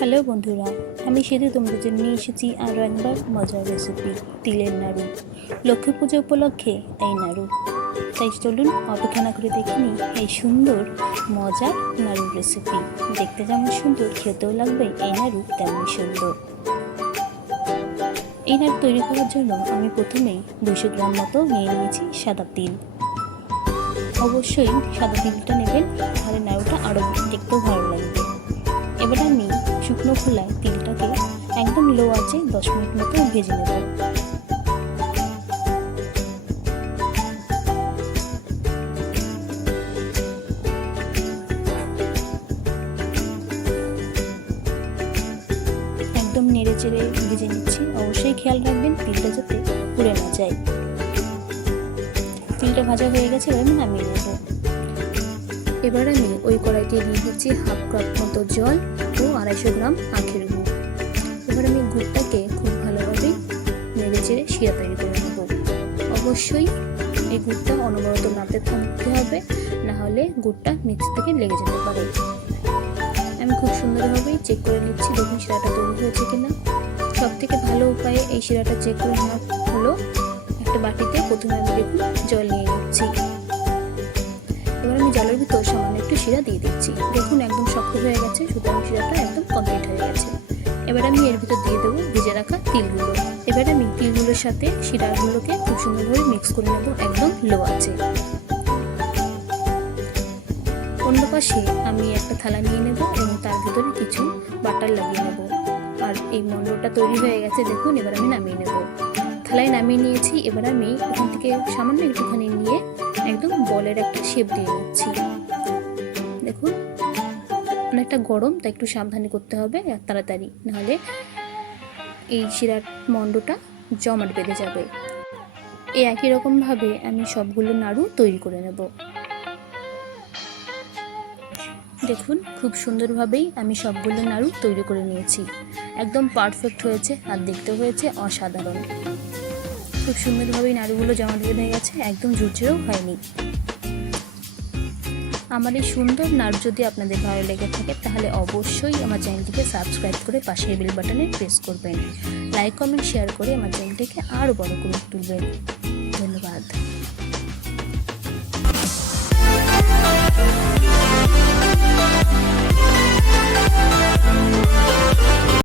Hello বন্ধুরা, আমি সেদিন তোমাদের জন্য নিয়ে এসেছি আরও একবার মজার রেসিপি তিলের নাড়ু। লক্ষ্মী পুজো উপলক্ষে এই নাড়ু, তাই চলুন অপেক্ষা না করে দেখে নিই এই সুন্দর মজার নাড়ুর রেসিপি। দেখতে যেমন সুন্দর, খেতেও লাগবে এই নাড়ু তেমনই সুন্দর। এই নাড়ু তৈরি করার জন্য আমি প্রথমেই 200 গ্রাম মতো নিয়ে নিয়েছি সাদা তিল। অবশ্যই সাদা তিলটা নেবেন, তাহলে নাড়ুটা আরও দেখতেও ভালো লাগবে। এবার আমি শুকনো খোলায় তিলটাকে একদম লো আঁচে 10 মিনিট মতো ভেজে নেব। একদম নেড়ে চেড়ে ভেজে নিচ্ছি। অবশ্যই খেয়াল রাখবেন তিলটা যাতে পুড়ে না যায়। তিলটা ভাজা হয়ে গেছে, এবার আমি নামিয়ে নেব। এবার আমি ওই কড়াইতে দিয়ে দিচ্ছি হাফ কাপ মতো জল ও 250 গ্রাম আখের গুড়। এবার আমি গুড়টাকে খুব ভালোভাবে নেড়ে চেড়ে শিরা তৈরি করে নেব। অবশ্যই এই গুড়টা অনবরত নাড়তে থাকতে হবে, না হলে গুড়টা নিচ থেকে লেগে যেতে পারে। আমি খুব সুন্দরভাবেই চেক করে নিচ্ছি, দেখুন শিরাটা তৈরি হয়েছে কিনা। সব থেকে ভালো উপায়ে এই শিরাটা চেক করে নেওয়া হলো একটা বাটিতে প্রথমে আমি দেখুন জল নিয়ে নিচ্ছি। এবার আমি জলের ভিতর সামান্য একটু শিরা দিয়ে দিচ্ছি। দেখুন একদম শক্ত হয়ে গেছে, সুতরাং শিরাটা একদম কমপ্লিট হয়ে গেছে। এবার আমি এর ভিতর দিয়ে দেবো ভেজে রাখা তিলগুলো। এবার আমি তিলগুলোর সাথে শিরাগুলোকে খুব সুন্দরভাবে মিক্স করে নেব একদম লো আছে। অন্য পাশে আমি একটা থালা নিয়ে নেব এবং তার ভিতরে কিছু বাটার লাগিয়ে নেব। আর এই মন্ডটা তৈরি হয়ে গেছে দেখুন। এবার আমি নামিয়ে নেব। থালায় নামিয়ে নিয়েছি। এবার আমি ওখান থেকে সামান্য একটুখানি নিয়ে একদম বলের একটা শেপ দিয়ে নিচ্ছি। দেখুন অনেকটা গরম, তাই একটু সাবধানে করতে হবে তাড়াতাড়ি, নাহলে এই শিরার মন্ডটা জমাট বেঁধে যাবে। এই একই রকমভাবে আমি সবগুলো নাড়ু তৈরি করে নেব। দেখুন খুব সুন্দরভাবেই আমি সবগুলো নাড়ু তৈরি করে নিয়েছি। একদম পারফেক্ট হয়েছে আর দেখতে হয়েছে অসাধারণ। খুব সুন্দরভাবেই নাড়ুগুলো জমাট বেঁধে গেছে, একদম ঝুরঝুরেও হয়নি। আমার এই সুন্দর নাড়ু যদি আপনাদের ভালো লেগে থাকে তাহলে অবশ্যই আমার চ্যানেলটিকে সাবস্ক্রাইব করে পাশের বেল বাটনে প্রেস করবেন। লাইক কমেন্ট শেয়ার করে আমার চ্যানেলটিকে আরও বড় করে তুলবেন। ধন্যবাদ।